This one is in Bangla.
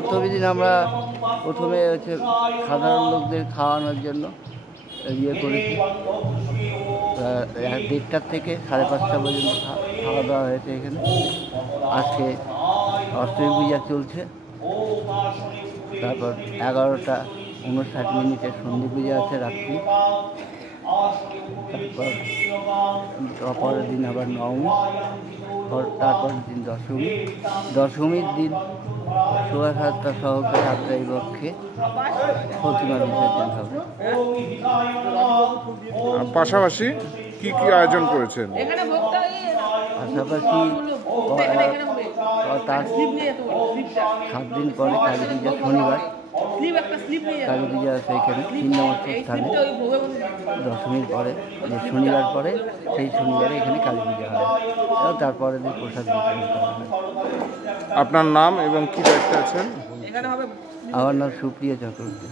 অর্থবিদিন আমরা প্রথমে হচ্ছে সাধারণ লোকদের খাওয়ানোর জন্য ইয়ে করেছি। 1:30 থেকে 5:30 পর্যন্ত খাওয়া দাওয়া হয়েছে এখানে। আজকে অষ্টমী পূজা চলছে, তারপর 11:59 সন্ধি পূজা আছে রাত্রি, তারপর পরের দিন আবার নবমী, তারপরের দিন দশমী। দশমীর দিন শোভাযাত্রা সহকারে আত্রাই বক্ষে প্রতিমা বিসর্জন হবে। পাশাপাশি কি কি আয়োজন করেছেন? পাশাপাশি তার 7 দিন পরে কালী পূজা, শনিবার কালী পূজা আছে এখানে 3 নম্বর স্থানে। দশমীর পরে যে শনিবার পরে সেই শনিবারে এখানে কালী পূজা হয় এবং তারপরে দিন প্রসাদ বিতরণ করা হয়। আপনার নাম এবং কি দায়িত্বে আছেন? আমার নাম সুপ্রিয়া চক্রবর্তী।